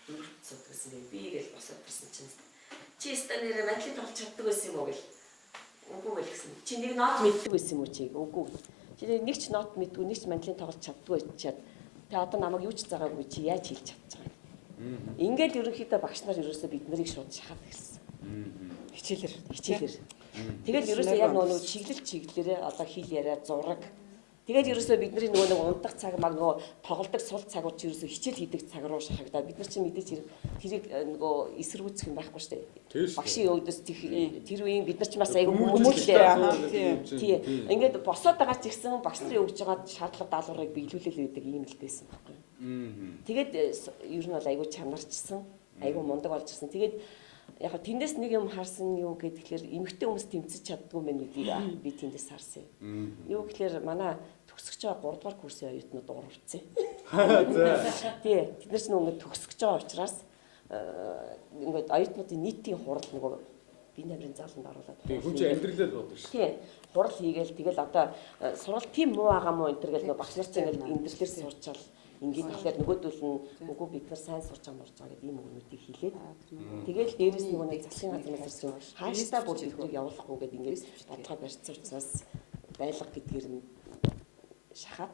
дөрөвт цуд гэсэн гээ би гээл босоод ирсэн чинь чи станерэ мантлын тоглож чаддаг байсан юм уу гэл. Үгүй гэл гэсэн. Чи нэг нот мэддэг байсан юм уу чи? Үгүй. Чи нэг ч нот мэдгүй, нэг ч мантлын тоглож чаддгүй чад. Тэ одоо намайг юу ч заагаагүй чи яаж хэлж чадчих вэ? Ингээд ерөнхийдөө багш нар ерөөсөө бид нарыг шууд шахаад ирсэн. Хичээлэр. Тэгэл ерөөсөө яг нөгөө чиглэлээрээ одоо хэл яриа зураг. Тэгээд ерөөсөө бидний нөгөө унтах цаг маг нөгөө тоглолдог сул цагууд ч ерөөсөө хичээл хийдэг цаг руу шахагдаад бид нар чинь мэдээж тэрийг нөгөө эсэргүүцэх юм байхгүй шүү дээ. Багшийн өвдөс тэр үеийн бид нар ч бас айгүй хүмүүжлээ. Тийм. Ингээд босоод байгаа ч гэсэн багш нарын өгж байгаа шаардлага даалгаврыг биелүүлэл байдаг юм л байсан байхгүй. Тэгээд ер нь бол айгүй чанарчсан, айгүй мундаг болж ирсэн. Тэгээд яг тэндээс нэг юм харсан юу гэхээр эмэгтэй хүмүүс тэмцэж чаддгүй мэн гэдгийг би тэндээс харсан. Юу гэхээр манай төгсөж байгаа 3 дугаар курсын оюутнууд урвцсан. Тий, тэд нар ч нөгөө төгсөж байгаа учраас ингээд оюутнуудын нийтийн хурал нөгөө бие намрын заланд оруулаад. Тий, хүн чинь амьдралаа бодож шүү. Тий, хурал хийгээл тэгэл одоо сургалт тийм муу байгаа мó энэ төр гэл нөгөө багш нар чинь ингээд амьдралээр сурчаал ингээд тэгэхээр нөгөөдөл нь үгүй бид нар сайн сурч байгаа морж байгаа гэдэг ийм өгнүүдийг хэлээд тэгэл дээрээс нөгөө засгийн газраас ирсэн хааштай бүр биднийг явуулахгүй гэдэг ингээд бодлого барьсан учраас байлга гэдгээр нь шахаад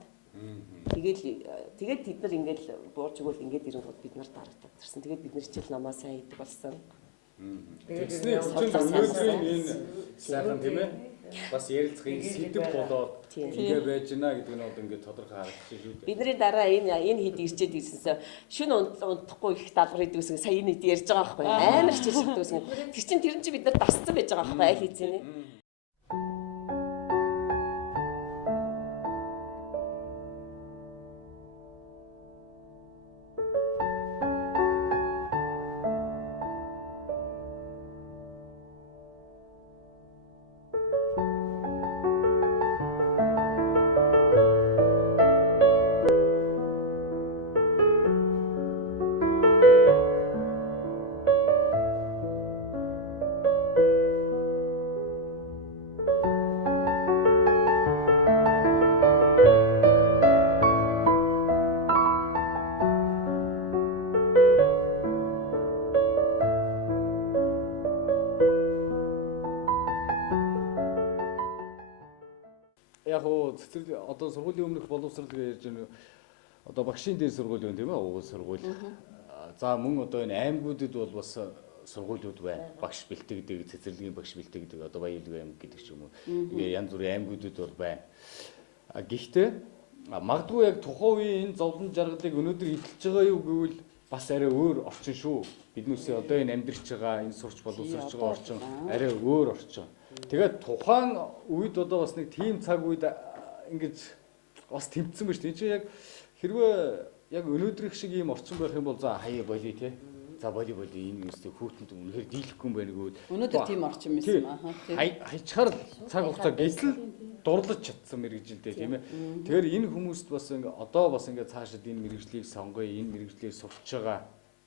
тэгээд тэд нар ингээд бууж өгвөл ингээд ирэнгууд бид нар дарагдаад ирсэн. Тэгээд бид нар хичээл намаа сайн хийдэг болсон. Тэгснээ өнөөдрийн энэ сайхан тийм ээ бас ярилцахын сэдв болоод ингээ байж гинэ гэдэг нь одоо ингээ тодорхой харагдчих шүү дээ. Бидний дараа энэ хэд ирчээд ирсэнсээ шүн унтахгүй их даалгавар хийдэг гэсэн сая энэ хэд ярьж байгаа байхгүй амар хичээл шигдэг гэсэн. Тэр чинь тэр нь чи бид нар дасцсан байж байгаа байхгүй аль хэзээ. Яг уу цэцэрлэг одоо сургуулийн өмнөх боловсрал гэж ярьж байна. Одоо багшийн дээр сургууль байна тийм ээ уул сургууль. За мөн одоо энэ аймагуудад бол бас сургуулиуд байна. Багш бэлтгэдэг, цэцэрлэгийн багш бэлтгэдэг одоо Баялаг аймаг гэдэг ч юм уу. Ингээ янз бүрийн аймагуудад бол байна. Гэхдээ магадгүй яг тухайн үеийн энэ зовлон жаргалыг өнөөдөр эдэлж байгаа юу гэвэл бас арай өөр орчин шүү. Биднээсээ одоо энэ амьдарч байгаа, энэ сурч боловсрч байгаа орчин арай өөр орчин. Тэгээд тухайн үед одоо бас нэг тийм цаг үед ингэж бас тэмцсэн ба шүү. Энд чинь яг хэрвээ яг өнөөдрийнх шиг ийм орчин байх юм бол за хаяа болий те. За болий энэ үстэй хүүтэнд үнэхээр дийлэхгүй юм байна гэвэл өнөөдөр тийм орчин байсан аа. Хайчаар цаг хугацаа гэсэл дурлаж чадсан мэрэгжилдээ тийм ээ. Тэгэхээр энэ хүмүүст бас ингээ одоо бас ингээ цаашид энэ мэрэгжлийг сонгоё, энэ мэрэгжлийг сурч байгаа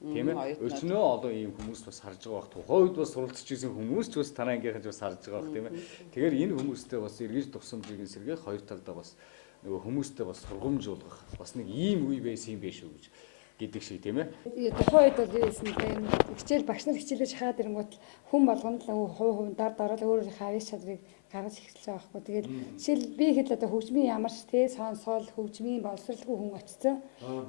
тийм ээ. Өчнөө одоо ийм хүмүүс бас харж байгаа бах. Тухайн үед бас суралцж ирсэн хүмүүс ч бас танаа ангийнхан ч бас харж байгаа бах тийм ээ. Тэгэхээр энэ хүмүүстээ бас эргэж тусламжийг сэргээх хоёр талдаа бас нөгөө хүмүүстээ бас сургамжуулгах бас нэг ийм үе байсан юм биш үү гэж гэдэг шиг тийм ээ. Тухайн үед бол юу гэсэн бэ? Хичээл багш нар хичээлээ шахаад ирэнгүүт хүн болгоно л хувь дараа өөрийнхөө авьяас чадрыг гаргаж эхэлж байгаа байхгүй. Тэгээд жишээл би хэд одоо хөгжмийн ямарч те сонсоол хөгжмийн боловсралгүй хүн очсон.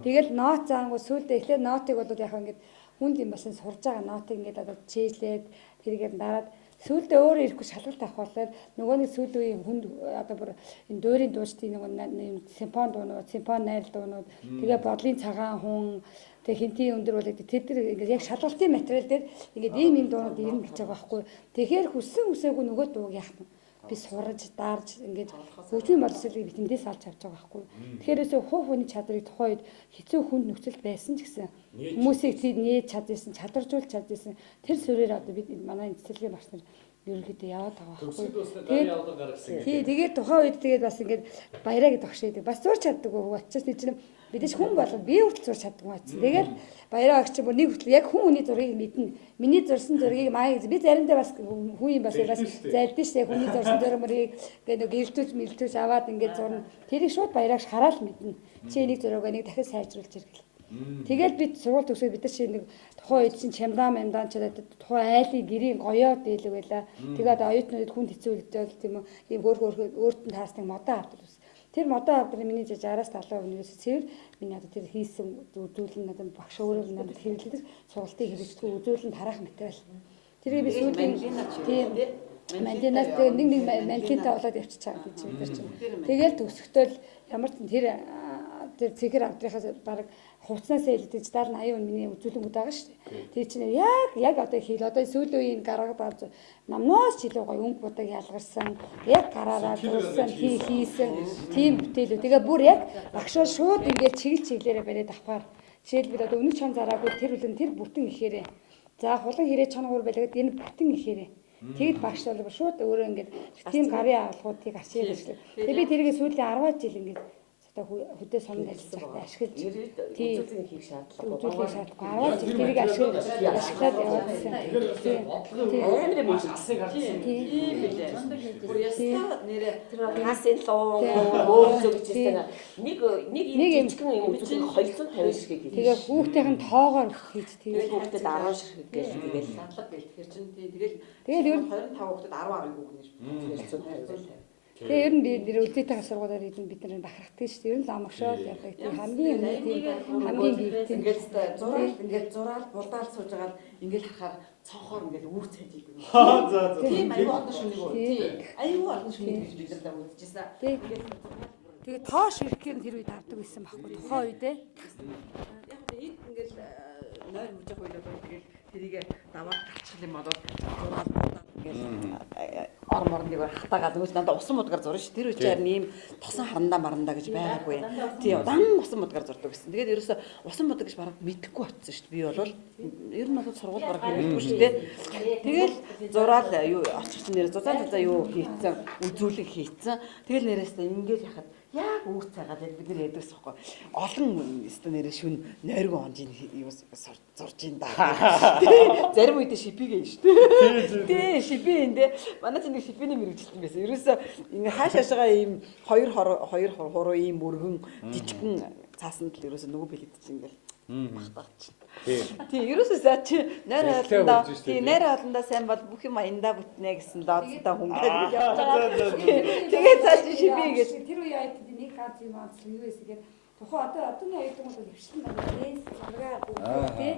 Тэгэл ноот заангууд сүүлдээ эхлээд ноотыг бол яг ингээд хүнд юм болсон сурж байгаа ноотыг ингээд одоо чийжлээд тэргээд дараад сүүлдээ өөрөө ирэхгүй шалгалт авах болохоор нөгөө нэг сүүлийн үеийн хүнд одоо бүр энэ дуурийн дуучдын нэг симфон дуунууд, симфон найл дуунууд тэгээ бодлын цагаан хүн тэгээ хинтийн өндөр бол тэд нар ингээд яг шалгалтын материал дээр ингээд ийм дуунууд ирнэ гэж байгаа байхгүй. Тэгэхээр хүссэн үсээгүй нөгөө дууг яах нь би сураж, даарж ингээд хөгжмийн боловсролыг би тэндээс алж авч байгаа байхгүй. Тэгэхээр хувь хүний чадрыг тухайн үед хэцүү хүнд нөхцөлд байсан ч гэсэн хүмүүсийг тийм нээж чадсан, чадваржуулж чадсан тэр сүрээр одоо бид манай цэцэрлэгийн багш нар ерөнхийдөө яваад байгаа Төгсөд байхгүй. усны гарын албан гаргасан. Тий, тэгээд тухайн үед тэгээд бас ингээд баяраа гэдэг багш байдаг. Бас зурч чаддаг уу? Очиж тий чинь бидэж хүн болов би хүртэл зурч чаддаг юм чинь. Тэгээд баяраа багч бүр нэг хүртэл яг хүн хүний зургийг мэднэ. Миний зурсан зургийг маяг би заримдаа бас хүн юм бас зайлдсан шүү дээ. Хүний зурсан зургийг ингээд гэрэлтүүлж аваад ингээд зурна. Тэрийг шууд баяраагч хараад мэднэ. Чи энийг зураагаа нэг дахиж сайжруулж иргэл. Тэгэл бид сургууль төгсөөд бид нар чи нэг тухайн үед чинь чамдаан чадаад тухайн айлын гэрийн гоёо дээлэг байла. Тэгээд оюутнууд хүнд хэцүү үйлдэл тийм үү. Ийм өөртөө таасны модоо авдаг ус. Тэр модоо авдаг миний 60-аас 70% нь цэвэр миний одоо тэр хийсэн үзүүлэн надад багш өөрөө надад хэрэглэдэг сургалтын хэрэгждэг үзүүлэн тарах материал. Тэрийг би сүүлийн тийм мантинаас нэг мантинтай болоод явчих чагаа гэж бид чинь. Тэгэл төгсөхдөө ямар ч тэр цэгэр авдрахаас баг хувцснаас илдэж 70-80% миний үзүүлэнгүүд байгаа шүү дээ. Тэр чинь яг одоо хэл одоо сүүлийн үеийн гаргаад намноос ч илүү гоё өнгө будаг ялгарсан яг гараараа дурсан хийсэн тийм бүтээлүүд. Тэгээ бүр яг багшаа шууд ингээд чиглэлээрээ бариад авахаар жишээлбэл одоо өнөг чам зараагүй тэр үлэн тэр бүтэн ихээрээ. За хулан хэрэг чанагуур байлгаад энэ бүтэн ихээрээ. Тэгэд багш бол шууд өөрөө ингээд тийм гарын авалгуудыг ашиглаж. Тэгээ би тэрийг сүүлийн 10 жил ингээд хөдөө сомд ажиллаж байхдаа ашиглаж үзүүлэлт хийх шаардлага. үзүүлэх шаардлага 10 жил тэрийг ашиглаад явуулсан. Амар юм алсыг харсан. Тийм билээ. Бүр ястаа нэрэ тэр хасын лоо өөзөө гэж хэлсэн. Нэг юм жижигхэн юм үзүүлэх 250 ширхэг хийх. Тэгээ хүүхдийн тоогоор хийж тэгээд хүүхдэд 10 ширхэг гэж тэгэл Надлага гээл тэгэхээр чинь тэгэл тэгэл ер нь 25 хүүхдэд 10 гаруй хүүхнэр. тэгээ ер нь би үлдээтэй сургуулиар идэн бид нар бахархдаг шүү дээ. Ер нь ламгшоол яадаг тийм хамгийн гихт ингээд зураад булдаал сууж агаад ингээд харахаар цонхоор ингээд үүр цайдаг юм. За. Тийм аюу олон шүнийг үү. Тийм. Аюу олон шүнийг гэж бид нар үзчихсэн. тэгээ тоош ирэхээр тэр үед авдаг байсан байхгүй тухайн үедээ. Яг л эд ингээд нойр мужих үйлээ тэгэл тэрийг даваад галчих юм болоод зураад ингээд орморныг хатаагаад нөгөө надад усан мудгаар зурна ш. Тэр үеч харин ийм тосон харандаа марандаа гэж байгаагүй. Тий удаан усан мудгаар зурдаг гэсэн. Тэгээд ерөөсө усан мудаг гэж бараг мэдэхгүй очсон ш. Би бол ер нь бол сургууль бараг хэрэглэхгүй ш. Тэгэл зураал юу очих чинь нэр зузаан юу хийцэн үзүүлэг хийцэн. Тэгэл нэрээсээ ингээд яхад яг үүр цайгаад бид нар яддаг байхгүй. Олон өстө нэрээ шүн нойргоо онж юу зурж ин да. Зарим үед шипигээ шүү дээ. Тий, шипи энэ манай чинь нэг шипиний мэрэгчлэн байсан. Ерөөсөө ингээ хаашаашгаа ийм хоёр хуруу ийм өргөн жижигхэн цаасанд л ерөөсөө нөгөө бэлэгдэж ингээл махтаач. Тий, ерөөсөө за чи нойр олондоо тий нойр олондоо сайн бол бүх юм аяндаа бүтнэ гэсэн дооцтой хүн гэж явж байгаа. Тэгээд цааш шипи гэж Тэр үе айд нэг ганц юм аа юу байсан гэдэг тухайн одооны оюутан бол өвчлэн байна. Заргаа тий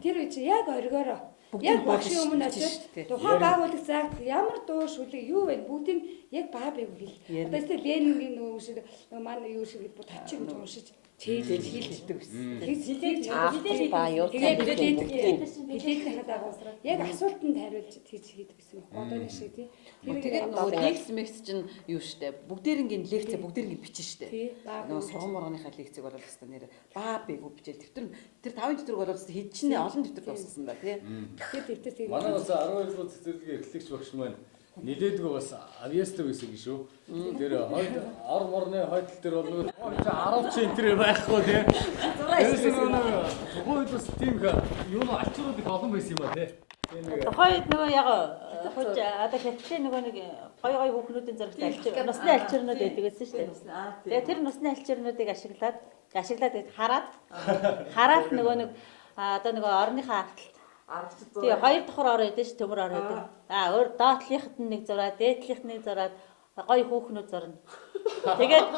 тэр үе чи яг оргиороо яг багшийн өмнө очиж тухайн байгууллага заах ямар дуу шүлэг юу вэ бүгдийг яг баа бэг хэл. Одоо тест Ленингийн нөгөө шиг манай юу шиг бүр тавчиг гэж уншиж чийлэл хийлдэг гэсэн. Хэлээд ба юу хэлээд хадаа яг асуултанд хариулж хийж хийдэг гэсэн. Одооны шиг тий. Тэгээд нөгөө лекц мэкс чинь юу штэ бүгдээрингийн лекц бүгдээрингийн бичин штэ. Нөгөө сургаморгоныхаа лекцийг бол хэвээр нэр баа бэгүү бичээл тэр 5 дэвтэрг бол хэд чинь олон дэвтэр болсон да тий. Тэгэхээр Манай бас 12 дугаар цэцэрлэгийн эрхлэгч багш маань нилээдгүй бас авьяастай байсан гэж шүү. Тэр ор морны хойдол дээр бол 10 ч энэ байхгүй тий. Тухайд бас тийм юу альчрууд их олон байсан юм ба тий. Тухайд нөгөө яг хож одоо хятадын нөгөө нэг гой хүүхнүүдийн зурагт насны альчирнууд байдаг гэсэн шүү дээ. Тэгээ тэр насны альчирнуудыг ашиглаад хараад нөгөө нэг одоо нөгөө орныхаа арталт тий хоёр давхар ор байдаг ш төмөр ор байдаг. Өөр доотлынхад нь нэг зураад, дээдлийнх нэг зураад гой хүүхнүүд зурна. Тэгээд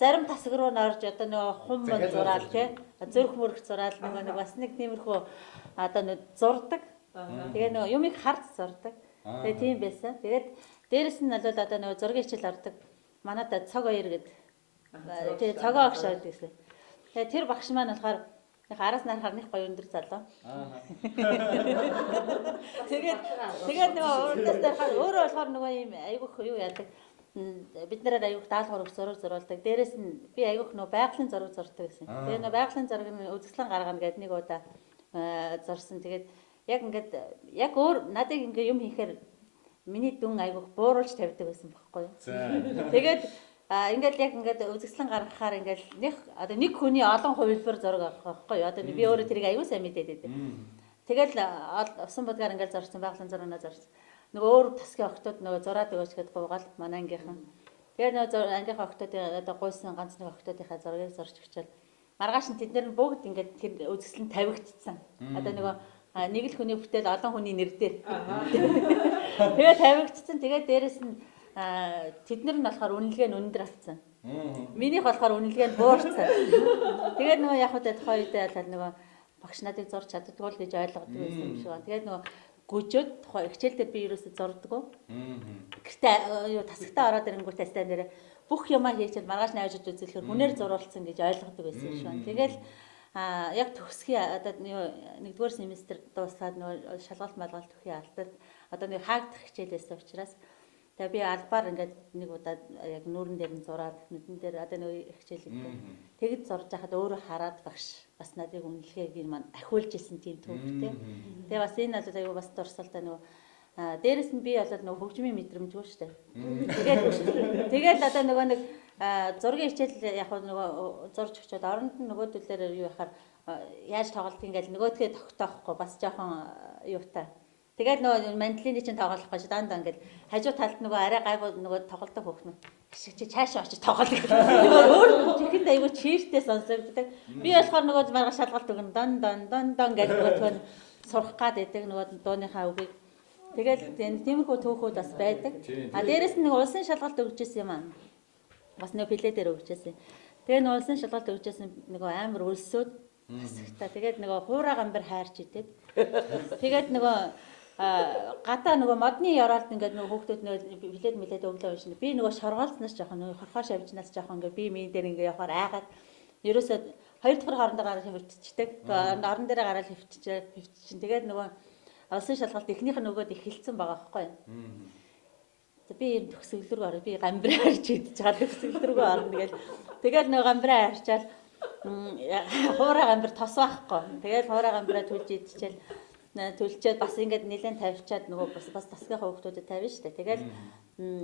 зарим тасаг руу норж одоо нөгөө хум зураал тий зүрх мөрөх зураал нөгөө нэг бас нэг тиймэрхүү одоо нэг зурдаг. Тэгээ нөгөө юмыг хард зурдаг. Тэгээ тийм байсан. Тэгээд дээрэс нь бол одоо нөгөө зургийн хичээл ордог. Манайд цог хоёр гэдэг. Тэгээ цогоо огш ордог гэсэн. Тэгээ тэр багш маань болохоор араас нарахаар нэг гоё өндөр залуу. Тэгээд нөгөө өөрөөс дарахаар өөрөө болохоор нөгөө юм айгүйх юу яадаг. Бид нараар айгүйх даалгавар өгч зураг зурулдаг. Дээрээс нь би айгүйх нөгөө байгалийн зураг зурдаг гэсэн. Тэгээ нөгөө байгалийн зураг нь үзэсгэлэн гаргана гэдэг нэг удаа зурсан. Тэгээд яг ингээд яг өөр надад ингээ юм хийхээр миний дүн айгуух бууруулж тавьдаг байсан байхгүй юу. Тэгээд ингээл яг ингээд үзэсгэлэн гаргахаар ингээл нэг хүний олон хувилбар зураг авах байхгүй юу. Одоо би өөрөө тэрийг аюу сайн мэдээд байдаг. Тэгэл усан бодгаар ингээл зорсон байгалийн зурагнаа зорсон. Нөгөө өөр тасгийн октод нөгөө зураад өгөөч гэдээ гуугаал манай ангийнхан. Тэгээд нөгөө ангийнхаа октодын одоо гуйсан ганц нэг октодынхаа зургийг зорж өчөөл. Маргааш нь тэд нар бүгд ингээд тэр үзэсгэлэн тавигдсан. Одоо нөгөө нэг л хүний бүтээл олон хүний нэр дээр. Тэгээд тавигдсан. Тэгээд дээрэс нь тэд нар нь болохоор үнэлгээ нь өндөр авцсан. Минийх болохоор үнэлгээ нь буурсан. Тэгээд нөгөө яг хөдөө тухайн үедээ бол нөгөө багш надыг зурч чаддгүй л гэж ойлгодог байсан юм шиг байна. Тэгээд нөгөө гүжөөд тухайн хичээл дээр би ерөөсөй зурдаггүй. Гэхдээ юу тасагтаа ороод ирэнгүүтээ стан дээр бүх юмаа хийчихэл маргааш найжууд үзүүлэхээр хүнээр зурулсан гэж ойлгодог байсан юм шиг байна. Тэгэл яг төгсгий одоо нэгдүгээр семестр дуусгаад нөгөө шалгалт малгалт төхий алдаад одоо нэг хаагдах хичээл байсан учраас тэгээ би албаар ингээд нэг удаа яг нүүрэн дээр нь зураад нүдэн дээр одоо нэг хичээл өгдөө. Тэгэд зурж байхад өөрөө хараад багш бас надыг үнэлгээг юм ахиулж исэн тийм төвтэй. Тэгээ бас энэ бол аюу бас дурсалтай нөгөө дээрэс нь би болоод нөгөө хөгжмийн мэдрэмжгүй шүү дээ. Тэгээд одоо нөгөө нэг зургийн хичээл яг нөгөө зурж өчөөд оронд нь нөгөөдөлдөр юу яхаар яаж тоглолт ингээл нөгөөдгөө тогтоохгүй бас жоохон юутай. Тэгээд нөгөө мандлины чинь тоглох гэж дандаа ингээл хажуу талд нөгөө арай гайгүй нөгөө тоглолтоо хөөхнө. Чи цаашаа очиж тоглох гэх. Нөгөө өөр чихэнд аюу чиртэй сонсогддог. Би болохоор нөгөө маргааш шалгалт өгнө дан гэж нөгөө сурах гад байдаг нөгөө дууныхаа үгийг. Тэгээд тиймэрхүү төөхүүд бас байдаг. Дээрэс нь нэг улсын шалгалт өгч ирсэн юм аа. Бас нэг плей дээр өгч ирсэн. Тэгээ нэг улсын шалгалт өгч ирсэн нөгөө амар өлсөд тасагта. Тэгээд нөгөө хуурай гамбар хайрч идэв. Тэгээд нөгөө гадаа нөгөө модны яраалт ингээд нөгөө хүүхдүүд нөгөө билет өглөө уншина. Би нөгөө шоргоолцноос жоохон нөгөө хорхоо шавжнаас жоохон ингээд би миний дээр ингээд явахаар айгаад ерөөсөө хоёр дахь хоорондоо гараад хөвччихдэг. Орон дээр гараад хөвччихин. Тэгээд нөгөө улсын шалгалт эхнийх нь нөгөөд эхэлсэн байгаа байхгүй юу. Би төгсгөл рүү орё. Би гамбраа харж идэж байгаа төгсгөл рүү орно тэгэл. Тэгэл нөгөө гамбраа харчаал хуурай гамбар тос байхгүй. Тэгэл хуурай гамбраа түлж идчихэл төлчөөд бас ингээд нэлээд тавьчаад нөгөө бас тасгийнхаа хүүхдүүдэд тавина шүү дээ. Тэгэл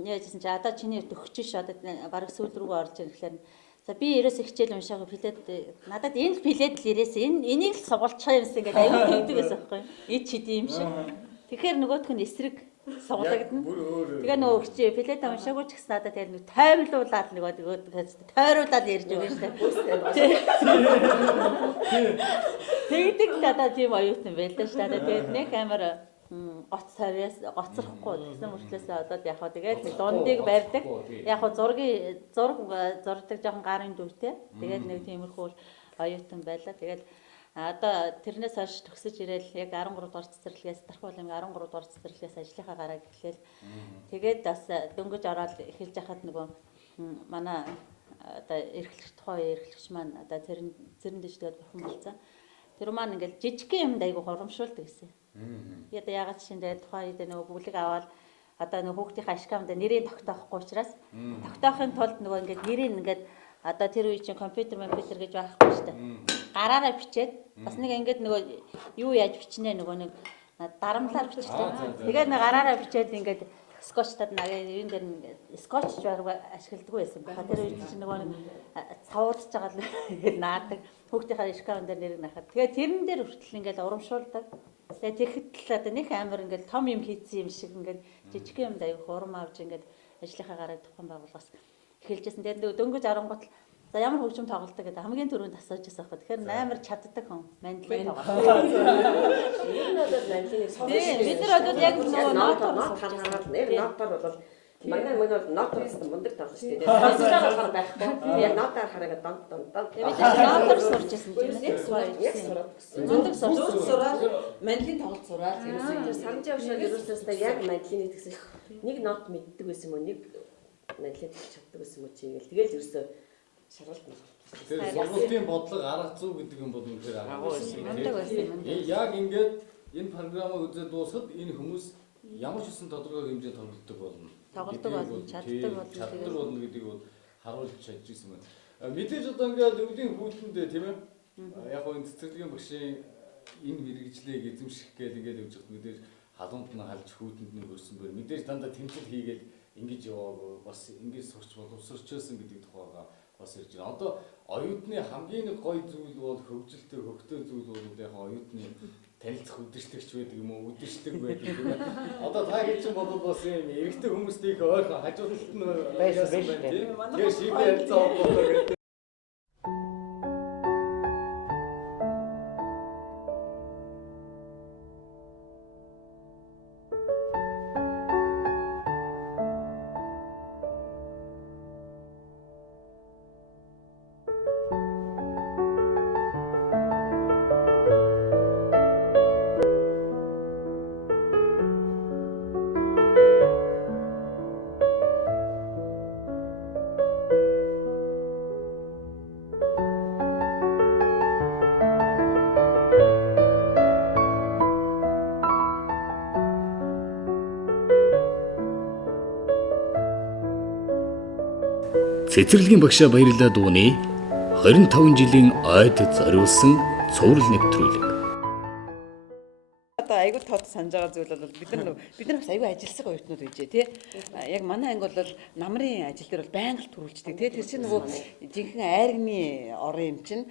яажсэн чи одоо чиний төгсөж ш одоо бараг сүүл рүүгээ орж ирэх гэхээр за би ерөөсөө хичээл уншаагүй плед надад энэ плед л ирээсээ энийг л сугалчих юмсан ингээд аюул тэгдэг байсан байхгүй. Ид чиди юм шиг. Тэгэхээр нөгөөх нь эсрэг суглагдана. Тэгээ нөгөө хичээ плед уншаагүй ч гэсэн надад тэгэл нэг тоймлуулаад нөгөө тойруулаад ярьж өгнө шүү дээ. Тэгдэг л одоо тийм оюутан байлаа шүү дээ. Тэгээд нэг амар гоц сариас гоцрохгүй гэсэн мөртлөөсөө одоо яг хаа тэгээд дундыг барьдаг. Яг хаа зураг зурдаг жоохон гарын дүүтэй. Тэгээд нэг тиймэрхүү оюутан байлаа. Тэгээд одоо тэрнээс хойш төгсөж ирээл яг 13 дугаар цэцэрлэгээс Дархан улааны 13 дугаар цэцэрлэгээс ажлынхаа гараа эхлээл. Тэгээд бас дөнгөж ороод эхэлж яхад нөгөө манай одоо эрхлэгч тухайн эрхлэгч маань одоо цэрэн дэжлээд бурхан болцсон. Тэр маань ингээл жижигхэн юмд айгу хурамшуулдаг гэсэн. Одоо ягаад чинь тэгээд тухайн үед нөгөө бүлэг аваад одоо нөгөө хүүхдийн ашигтанд нэрийг тогтоохгүй учраас тогтоохын тулд нөгөө ингээд нэрийг ингээд одоо тэр үе чинь компьютер гэж байхгүй шүү дээ. Гараараа бичээд бас нэг ингээд нөгөө юу яаж бичнэ нөгөө нэг дарамлаар бичдэг. Тэгээд нэг гараараа бичээд ингээд скотчтад юун дээр скотч ашигладаг байсан. Тэр үед чинь нөгөө цавуудж байгаа л ингээд наадаг. Хүүхдийнхаа шкаф дээр нэрийг нахад. Тэгээд тэрэн дээр хүртэл ингээд урамшуулдаг. Тэгээд тэгэхэд л одоо нэг амар ингээд том юм хийцэн юм шиг ингээд жижиг юмд аяг урам авч ингээд ажлынхаа гараа тухайн байгууллагаас эхэлжсэн. Тэгээд дөнгөж 10 гутал за ямар хөгжим тоглолтог гэдэг хамгийн түрүүнд асууж байсан хэрэг. Тэгэхээр амар чаддаг хүн. Мандлын тоглолт. Энэ бол мандлын сонирхол. Бид нар одоо яг нөгөө нотор бол манай нотор мундаг тоглож шүү дээ. Сонсож байгаа байхгүй. Яг нотоор хараад дон. Бид нотор сурч байсан тийм үү? Мундаг сураад мандлын тоглолт сураад ерөөсөө санджаа ушаад ерөөсөө яг мандлын гэсэн нэг нот мэддэг байсан юм уу? Нэг мандлын тоглож чаддаг байсан юм уу чи ингээл тэгэл ерөөсөө шалгалт нь. Тэр сургуулийн бодлого арга зүй гэдэг юм бол үнэхээр арга байсан. Яг ингээд энэ програмыг үзээд дуусахад энэ хүмүүс ямар ч үсэн тодорхой хэмжээнд тоглолтдог болно. Тоглолтог болно, чаддаг болно гэдгийг бол харуулж чадж ирсэн байна. Мэдээж одоо ингээд өвлийн хүүтэнд тийм ээ. Яг гоо энэ цэцэрлэгийн багшийн энэ мэрэгжлийг эзэмших гээд ингээд явж байгаа мэдээж халуунд нь халж хүүтэнд нь хөрсөн бэр мэдээж дандаа тэмцэл хийгээд ингэж яваагүй бас ингэж сурч боловсрчээсэн гэдэг тухайга бас ирж байна. Одоо оюутны хамгийн нэг гоё зүйл бол хөгжилтэй хөгтөө зүйл бол яг оюутны танилцах үдшилтэгч байдаг юм уу үдшилтэг байдаг юм аа. Одоо та гэж чинь бодвол бас юм эрэгтэй хүмүүстийг ойрхон хажуудалт нь байсан байх тийм. Тэгээ шийдэл ярилцаа болоо гэдэг. Цэцэрлэгийн багшаа баярлалаа дууны 25 жилийн ойд зориулсан цуврал нэвтрүүлэг. Одоо айгуу тод санаж байгаа зүйл бол бид нар бас айгуу ажилласан оюутнууд байж тий. Яг манай анги бол намрын ажил дээр бол байнга л төрүүлждэг тий. Тэр чинь нөгөө жинхэнэ айргны орон юм чинь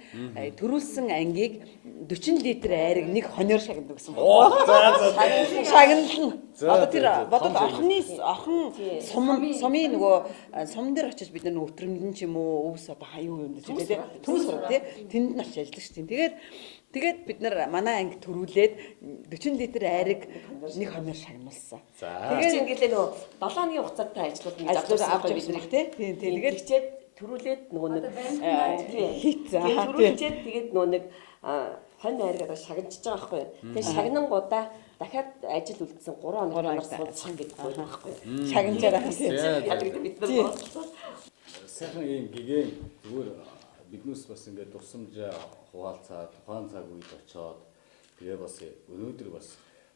төрүүлсэн ангийг 40 литр айрыг нэг хоньор шагнадаг гэсэн байна. Шагнална. Одоо тэр бодол орхон сумын нөгөө сум дээр очиж бид нар өтрөмдөн ч юм уу өвс одоо хаяа юм дэж тий. Төмс сурах тий. Тэнд нь очиж ажиллаж штий. Тэгээд бид нар манай анги төрүүлээд 40 литр айрыг нэг хоньор шагнуулсан. Тэгээд ингээл нөгөө 7 хоногийн хугацаатай ажлууд нь авч бид нар тий. Тэгээд хичээд төрүүлээд нөгөө нэг хийцээ. Төрүүлчихэд тэгээд нөгөө нэг хонь айргаа шагнаж байгаа байхгүй. Тэгээд шагнангуудаа дахиад ажил үлдсэн 3 хоног суулцах гэдэг байна байхгүй. Шагнаж байгаа тийм. Бид нар сайхан ийм гэгэн зүгээр биднээс бас ингээд дурсамжаа хуваалцаад тухайн цаг үед очоод тэгээ бас өнөөдөр бас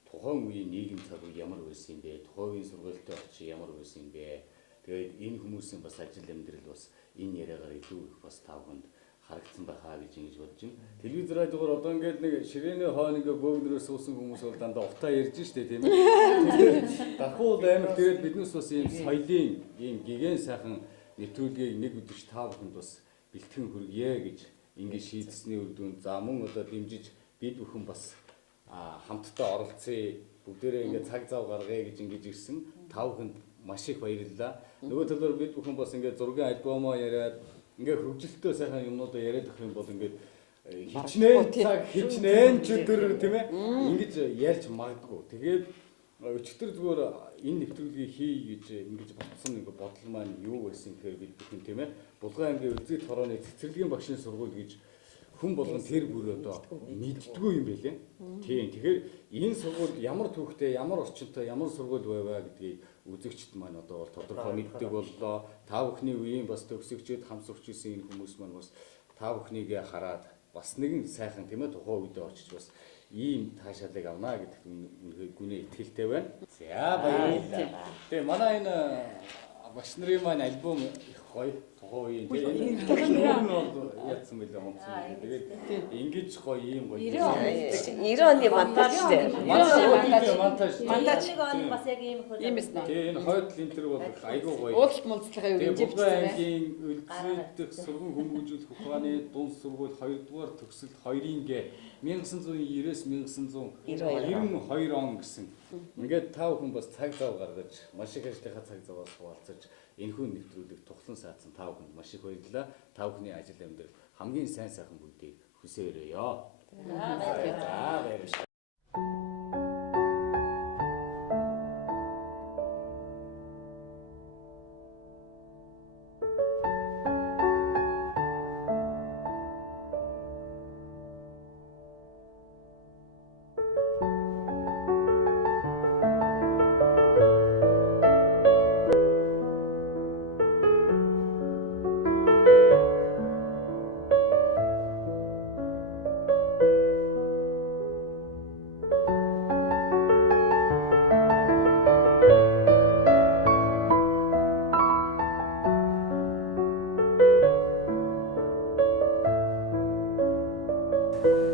тухайн үеийн нийгэм цаг үе ямар байсан юм бэ? Тухайн үеийн сургуультай очиж ямар байсан юм бэ? Тэгээд энэ хүмүүсийн бас ажил амьдрал бас энэ яриагаар илүү их бас тавханд харагдсан байхаа гэж ингэж бодож байна. Телевиз радиогоор одоо ингээд нэг ширээний хойно ингээд бөөгнөрөөс суусан хүмүүс бол дандаа утаа ярьж штэ тийм ээ. Дахуу амар тэгээд биднээс бас ийм соёлын ийм гэгэн сайхан нэвтрүүлгийг нэг өдөрч та бүхэнд бас бэлтгэн хүргье гэж ингээд шийдсэний үр дүнд за мөн одоо дэмжиж бид бүхэн бас хамтдаа оролцъё бүгдээрээ ингээд цаг зав гаргая гэж ингэж ирсэн та бүхэнд маш их баярлалаа. Нөгөө талаар бид бүхэн бас ингээд зургийн альбомоо яриад ингээд хөгжилтөө сайхан юмнуудаа яриад өгөх юм бол ингээд хичнээн цаг хичнээн өдөр тийм ээ ингэж ярьж магадгүй. Тэгээд өчтөр зүгээр энэ нэвтрүүлгийг хий гэж ингэж бодсон нэг бодол маань юу байсан гэхээр бид бүхэн тийм ээ Булган аймгийн Үзэд хорооны цэцэрлэгийн багшийн сургууль гэж хүн болгон тэр бүр одоо мэддгүй юм байлээ. Тийм. Тэгэхээр энэ сургууль ямар түүхтэй, ямар орчинтой, ямар сургууль байваа гэдгийг үзэгчд маань одоо бол тодорхой мэддэг боллоо. Та бүхний үеийн бас төгсөгчд хамсурч исэн энэ хүмүүс маань бас та бүхнийгээ хараад бас нэгэн сайхан тийм ээ тухайн үедээ очиж бас ийм таашаалыг авнаа гэдэгт гүнээ итгэлтэй байна. За баярлалаа. Тэгээ манай энэ багш нарын маань альбом их гоё тухайн үеийн тийм бол яатсан байлаа онцгой. Тэгээд ингэж гоё ийм гоё 90 оны монтаж шүү дээ. Монтаж он бас яг ийм хөл. Ийм эснэ. Тэгээ энэ хойдл энэ төр бол айгүй гоё. Уулт мулцлагаа юу гэж Булган аймгийн Үлзийдэх сургууль хүмүүжүүлэх ухааны дунд сургууль 2 дугаар төгсөлт 2-ын гээ 1999-1992 он гэсэн. Ингээд та бүхэн бас цаг зав гаргаж маш их ажлынхаа цаг заваас хуваалцаж энэхүү нэвтрүүлэг тухлан саацсан та бүхэнд маш их баярлалаа. Та бүхний ажил амьдрал хамгийн сайн сайхан бүгдийг хүсээрээ. За баярлалаа.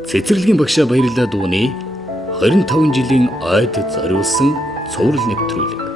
Цэцэрлэгийн багшаа баярлалаа дууны 25 жилийн ойд зориулсан цуврал нэвтрүүлэг.